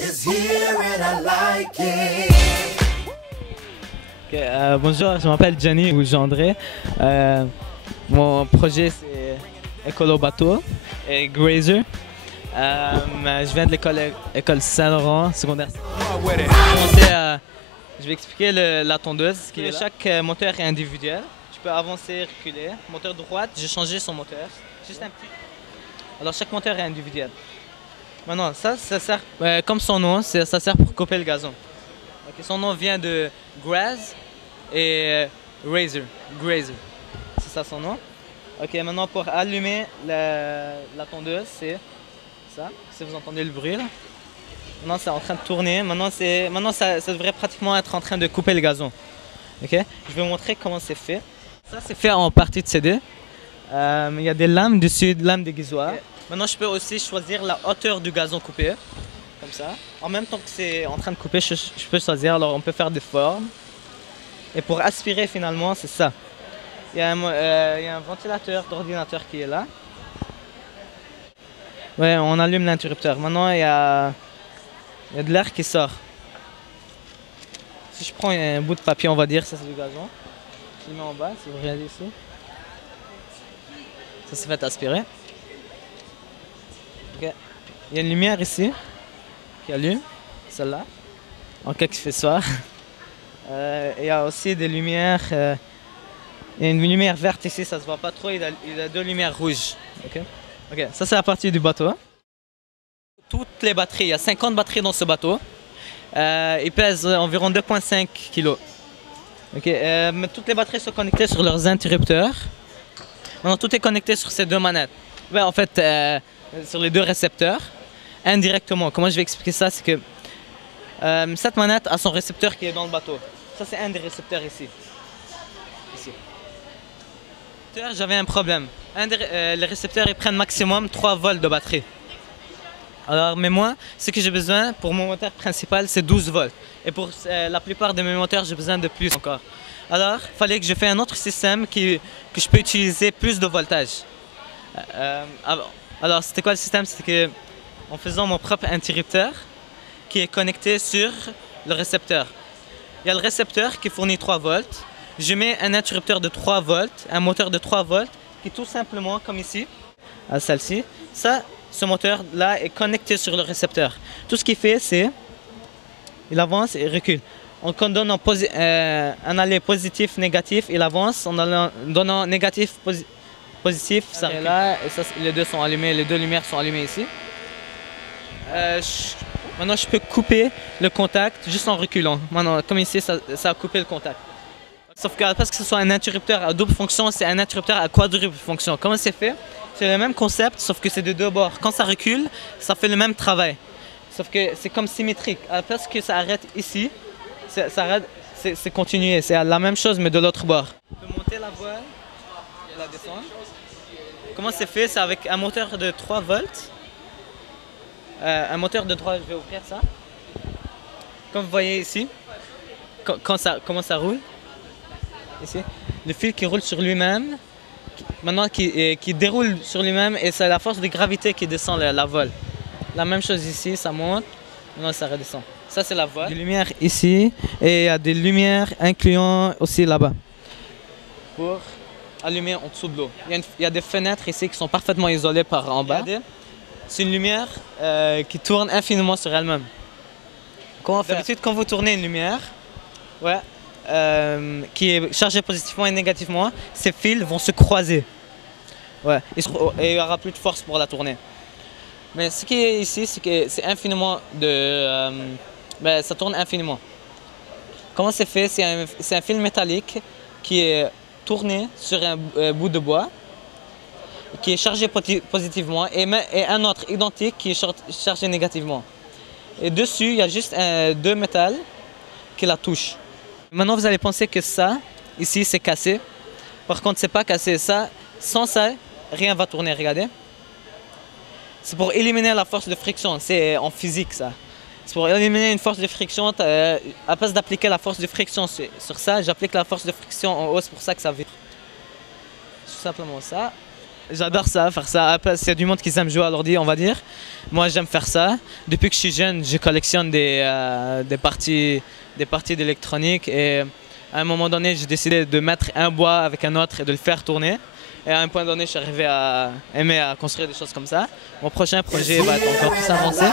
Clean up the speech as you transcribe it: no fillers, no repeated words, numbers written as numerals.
is here and I like it. Bonjour, je m'appelle Gianni ou Jean-André. Mon projet c'est Écolo Bateau et Grazer. Je viens de l'école Saint-Laurent, secondaire. Je vais expliquer la tondeuse. Chaque moteur est individuel. Tu peux avancer, reculer. Moteur droite, j'ai changé son moteur. Juste un petit. Alors chaque moteur est individuel. Maintenant, ça sert, comme son nom, ça sert pour couper le gazon. Okay, son nom vient de Graze et Grazer. C'est ça son nom. Ok, maintenant pour allumer la tondeuse, c'est ça. Si vous entendez le bruit là. Maintenant c'est en train de tourner. Maintenant ça devrait pratiquement être en train de couper le gazon. Ok, je vais vous montrer comment c'est fait. Ça c'est fait en partie de CD. Il y a des lames dessus, des lames déguisoires. Okay. Maintenant je peux aussi choisir la hauteur du gazon coupé. Comme ça. En même temps que c'est en train de couper, je peux choisir. Alors on peut faire des formes. Et pour aspirer finalement, c'est ça. Il y a un ventilateur d'ordinateur qui est là. Ouais, on allume l'interrupteur. Maintenant il y a de l'air qui sort. Si je prends un bout de papier, on va dire, ça c'est du gazon. Je le mets en bas, si vous regardez ici. Ça s'est fait aspirer. Okay. Il y a une lumière ici qui allume, celle-là, en cas qu'il fait soir. Il y a aussi des lumières. Il y a une lumière verte ici, ça se voit pas trop. Il y a deux lumières rouges. Okay. Ok, ça c'est la partie du bateau. Toutes les batteries, il y a 50 batteries dans ce bateau. Il pèse environ 2,5 kg. Okay, mais toutes les batteries sont connectées sur leurs interrupteurs. Maintenant, tout est connecté sur ces deux manettes. Ouais, en fait, sur les deux récepteurs, indirectement. Comment je vais expliquer ça, c'est que cette manette a son récepteur qui est dans le bateau. Ça, c'est un des récepteurs ici. J'avais un problème. Les récepteurs ils prennent maximum 3 volts de batterie. Alors, mais moi, ce que j'ai besoin pour mon moteur principal, c'est 12 volts. Et pour la plupart de mes moteurs, j'ai besoin de plus encore. Alors, il fallait que je fasse un autre système que je peux utiliser plus de voltage. Alors, c'était quoi le système? C'était qu'en faisant mon propre interrupteur qui est connecté sur le récepteur. Il y a le récepteur qui fournit 3 volts. Je mets un interrupteur de 3 volts, un moteur de 3 volts, qui tout simplement, comme ici, à celle-ci, ce moteur-là est connecté sur le récepteur. Tout ce qu'il fait, c'est il avance et recule. En donnant un aller positif, négatif, il avance. En donnant négatif, positif, ça recule. Là, et ça, les deux sont allumés, les deux lumières sont allumées ici. Maintenant, je peux couper le contact juste en reculant. Maintenant, comme ici, ça a coupé le contact. Sauf que parce que ce soit un interrupteur à double fonction, c'est un interrupteur à quadruple fonction. Comment c'est fait? C'est le même concept, sauf que c'est de deux bords. Quand ça recule, ça fait le même travail. Sauf que c'est comme symétrique. Parce que ça arrête ici, c'est continué. C'est la même chose, mais de l'autre bord. On peut monter la voile et la descendre. Comment c'est fait? C'est avec un moteur de 3 volts. Un moteur de 3, je vais ouvrir ça. Comme vous voyez ici, comment ça roule. Ici, le fil qui roule sur lui-même, maintenant qui déroule sur lui-même, et c'est la force de gravité qui descend la voile. La même chose ici, ça monte, maintenant ça redescend. Ça c'est la voile. Des lumières ici, et il y a des lumières incluant aussi là-bas. Pour allumer en dessous de l'eau. Il y a des fenêtres ici qui sont parfaitement isolées par en bas. C'est une lumière qui tourne infiniment sur elle-même. Comment faire? D'habitude, quand vous tournez une lumière, ouais, qui est chargée positivement et négativement, ces fils vont se croiser. Ouais, et il n'y aura plus de force pour la tourner. Mais ce qui est ici, c'est que c'est infiniment ça tourne infiniment. Comment c'est fait? C'est un fil métallique qui est tourné sur un bout de bois, qui est chargé positivement, et un autre identique qui est chargé négativement. Et dessus, il y a juste deux métals qui la touchent. Maintenant, vous allez penser que ça, ici, c'est cassé. Par contre, c'est pas cassé. Sans ça, rien va tourner, regardez. C'est pour éliminer la force de friction, c'est en physique ça. C'est pour éliminer une force de friction, à place d'appliquer la force de friction sur ça, j'applique la force de friction en haut, c'est pour ça que ça vibre. Tout simplement ça. J'adore ça, faire ça. Après, s'il y a du monde qui aime jouer à l'ordi, on va dire. Moi, j'aime faire ça. Depuis que je suis jeune, je collectionne des parties d'électronique. Et à un moment donné, j'ai décidé de mettre un bois avec un autre et de le faire tourner. Et à un point donné, je suis arrivé à aimer à construire des choses comme ça. Mon prochain projet va être encore plus avancé.